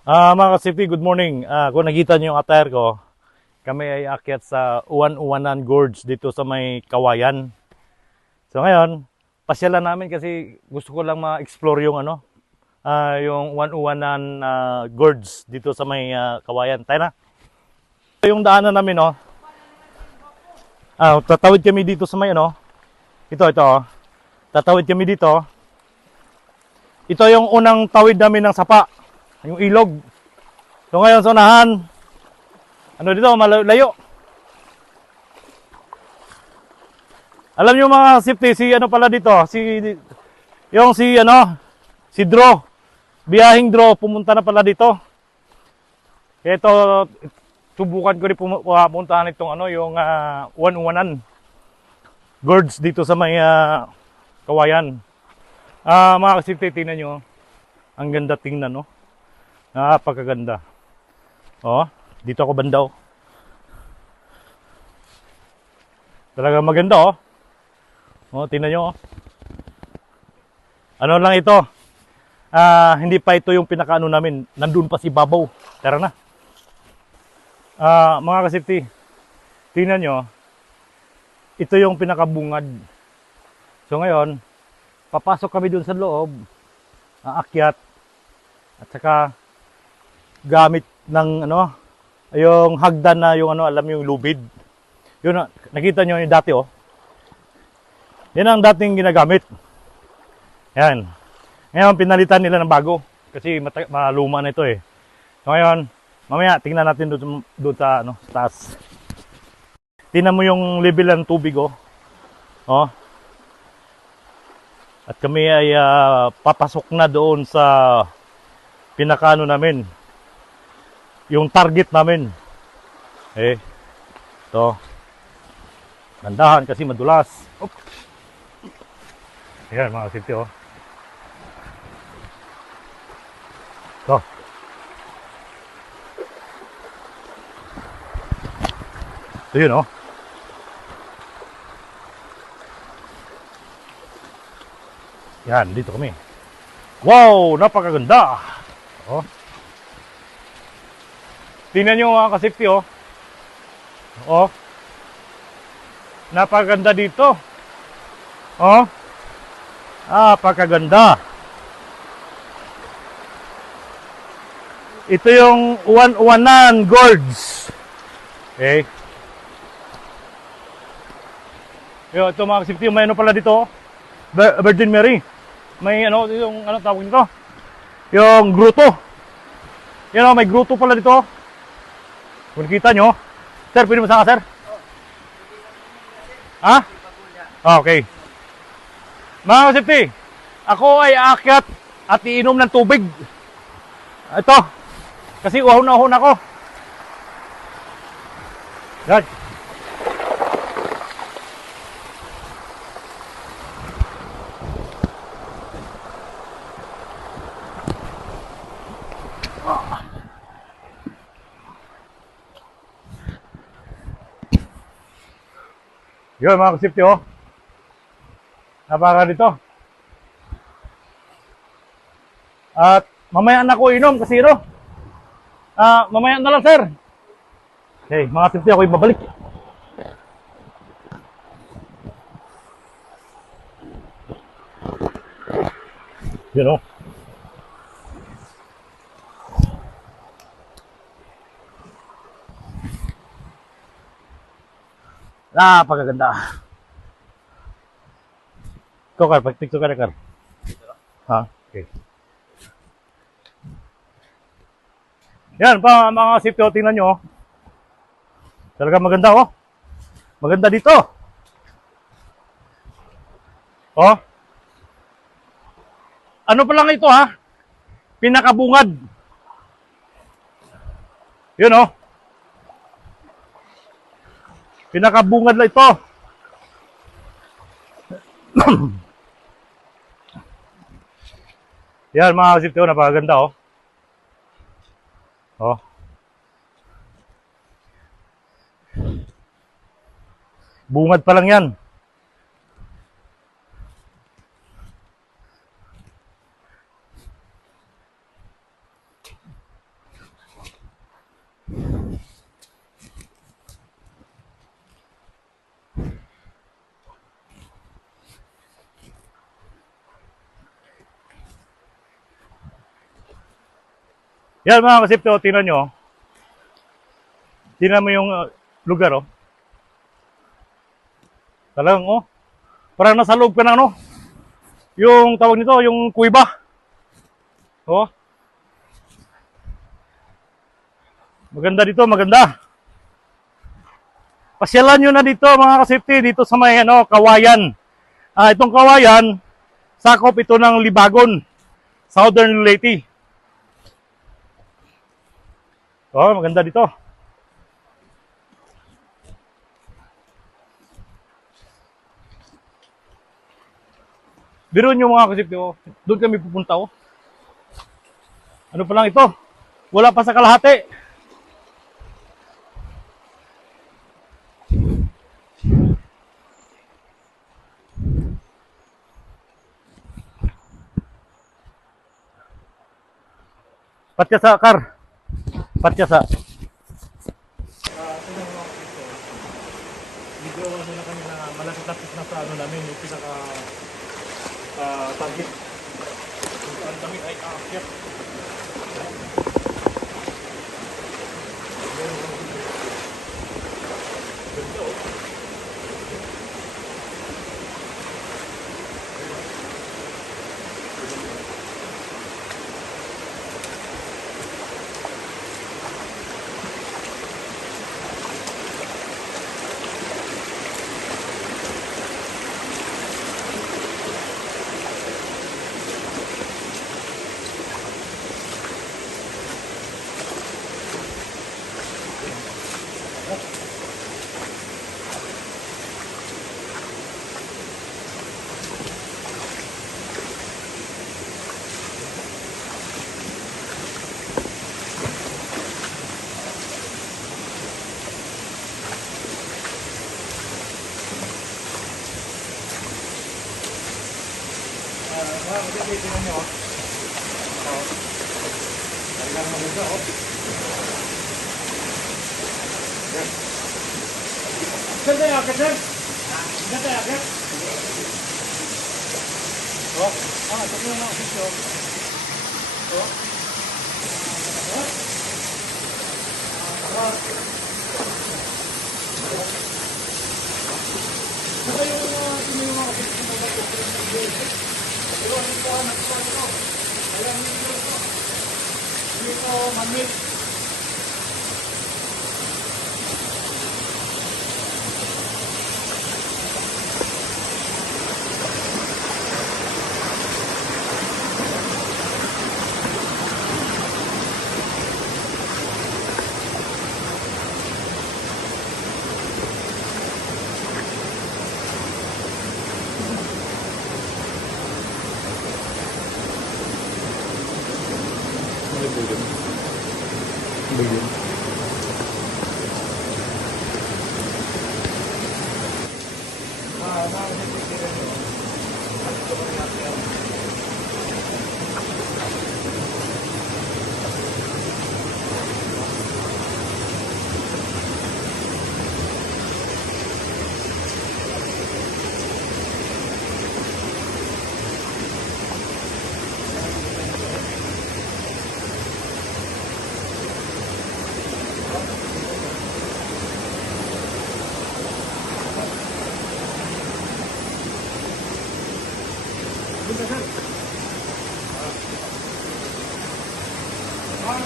Mga ka-safety, good morning. Kung nakita niyo yung attire ko, kami ay akyat sa Uwan-Uwanan Gorge dito sa may Kawayan. So ngayon, pasyalan namin kasi gusto ko lang ma-explore yung yung Uwan-Uwanan Gorge dito sa may Kawayan. Tayo na. Ito yung daanan namin, no. Tatawid kami dito sa may ito. Oh. Tatawid kami dito. Ito yung unang tawid namin ng sapa, yung ilog. So ngayon, sa unahan, dito, malayo. Alam niyo mga safety, si pala dito, si Dro. Biyahing Dro, pumunta na pala dito. Ito, subukan ko rin pumuntahan itong yung Uwan-Uwanan Gorge dito sa may Kawayan. Mga safety, tingnan nyo. Ang ganda tingnan, no? Napakaganda. Oh, dito ako banda, oh. Talaga maganda, oh. Oh, tingnan nyo, oh. Ano lang ito? Hindi pa ito yung pinakaano namin. Nandun pa si Babaw. Tara na. Mga ka-safety, tingnan nyo. Ito yung pinakabungad. So ngayon, papasok kami dun sa loob. Aakyat. At saka, gamit ng yung hagdan na yung alam yung lubid. Yun, nakita nyo yung dati, oh. Yan ang dating ginagamit. Yan. Ngayon, pinalitan nila ng bago. Kasi maluma na ito, eh. So ngayon, mamaya, tingnan natin doon sa, sa taas. Tingnan mo yung level ng tubig, oh. Oh. At kami ay papasok na doon sa pinakano namin. Yung target namin. Ito. Gandahan kasi madulas. Op. Ayan mga safety, oh. Ito. Ito yun, oh. Yan, dito kami. Wow, napakaganda. Oh. Tingnan nyo mga ka-safety, oh. Oh. Napakaganda dito. Oh. Napakaganda. Ito yung Uwan-Uwanan Gorge. Okay. Yo, ito mga ka-safety, may pala dito, oh. Virgin Mary. May yung tawag nito? Yung gruto. Yan, may gruto pala dito. Kung nakita nyo. Sir, pwede mo saka, sir? Ha? Okay. Mga safety, ako ay aakyat at iinom ng tubig. Ito. Kasi uhon na uhon ako. Yan. Yun mga ka-safety, oh. Napaka dito. At mamaya na ako inom kasi mamaya na lang, sir. Okay, mga ka-safety, ako ibabalik. Yun, oh. Napakaganda. Ikaw, Kar, pag-tiktok ka na, Kar. Ha? Okay. Yan, pa mga safety, oh, tingnan nyo, oh. Talaga maganda, oh. Maganda dito. Oh. Ano pa lang ito, ha? Pinakabungad. Yun, oh. Pinakabungad lang ito. Yan mga safety, oh, napakaganda, oh. Oh. Bungad pa lang yan. Yan mga kasipto, tingnan nyo. Tingnan mo yung lugar, oh. Talagang, oh. Parang nasa loob ka na, ano. Yung tawag nito, yung kuiba. Oh. Maganda dito, maganda. Pasyalan nyo na dito mga kasipti, dito sa may ano, Kawayan. Itong Kawayan, sakop ito ng Libagon, Southern Leyte. Oh, maganda dito. Biro nyo mga kasipti, oh. Doon kami pupunta, oh. Ano pa lang ito? Wala pa sa kalahati. Patyasa, Kar. Patyasa. Ito lang mga ito. Video na kami na malapit na sa ano namin, yung pinaka target. Kung saan kami ay aakyat. Ganda, oh. Kasi tingnan nyo, oh. Talagang maganda, oh. Yan. Ganda yung akit, sir. Ganda yung akit. Oh. Ito yung akit, oh. Oh. Ito yung akit. Dito, mamit.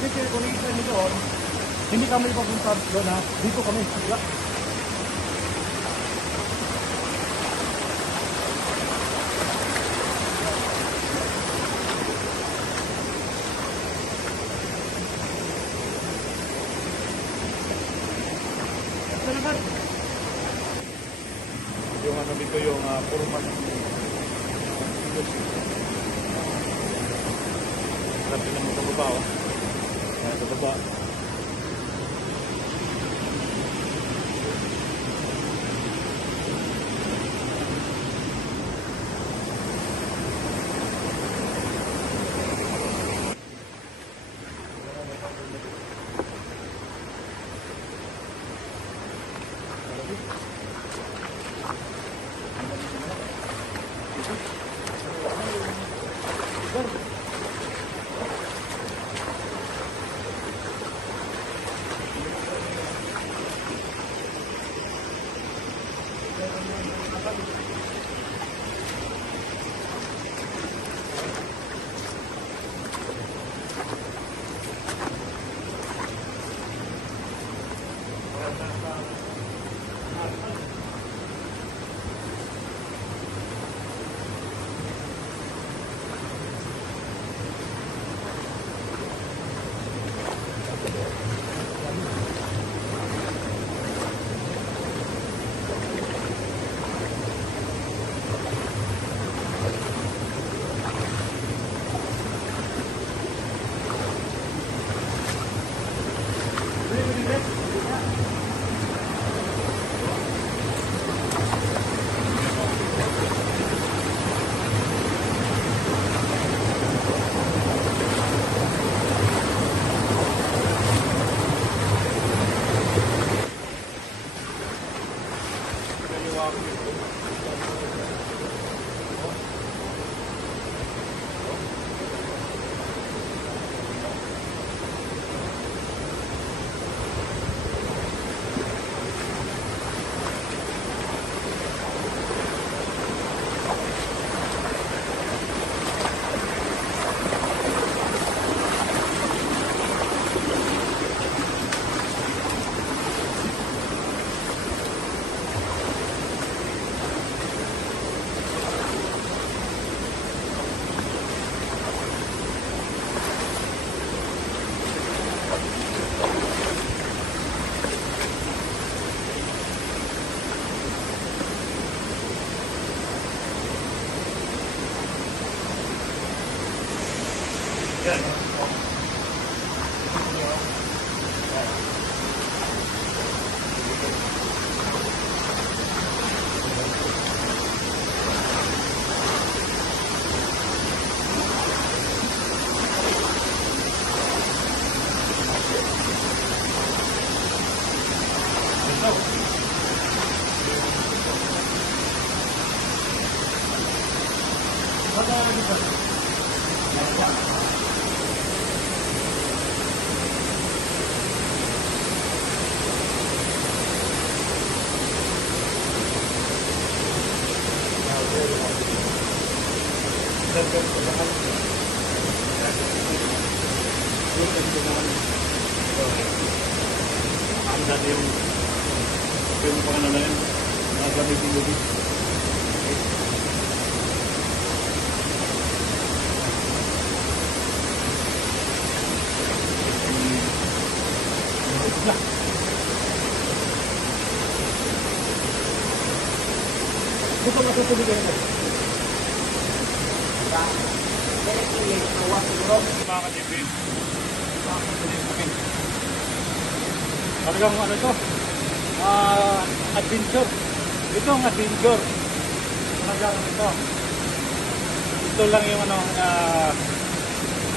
Kasi kung nakita nyo doon, hindi kami papunta doon, ha. Dito kami. Sigla. Yung ano dito yung purman. Sabi naman sa baba, oh. Sa baba. Ang yung pangalan na yun, gamitin mo dito. Gusto matutulog kayo. Mga katipin. Talagang ano ito? Adventure. Ito ang adventure. Talagang ito. Ito lang yung ano,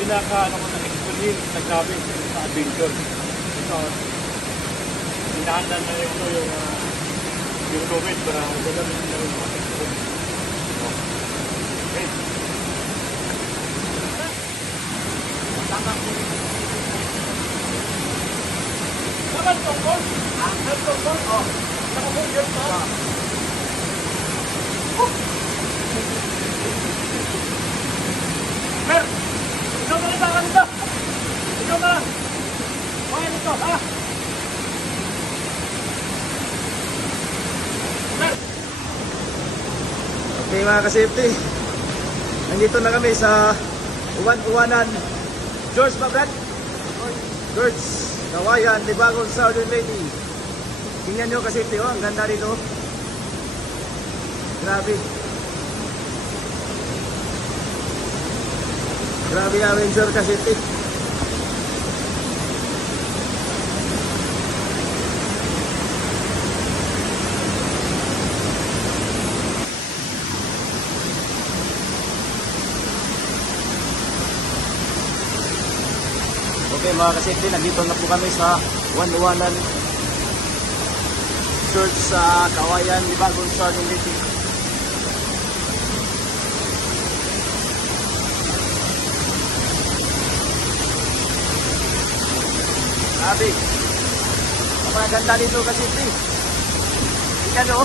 pinaka ano ko na-experience nagsabi sa adventure. Ito, hinahandan na ito yung COVID para gagawin na rin mga experience. Okay. Naman tungkol? Naman tungkol? O, nakabugyan pa. Mer, ikaw na rin baka nito. Ikaw na. Kaya nito, ha? Mer. Okay mga ka-safety, nandito na kami sa uwan-uwanan George Mabrat, George Kawayan, Libangon, Southern Lady. Tingnan nyo ka-safety, oh, ang ganda dito. Grabe. Grabe ang adventure ka-safety. Okay mga ka-safety, nandito na po kami sa Uwan-Uwanan Church sa Kawayan, Libangon, Southern Lady. Grabe. Ang mga ganda dito ka-safety. Tingnan nyo.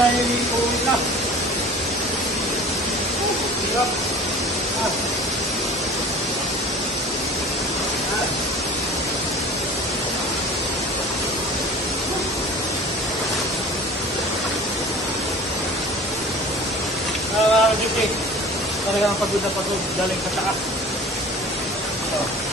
ngayon uuwi na. Hirap. Duty. Talagang pagod na pagod galing sa taas. So,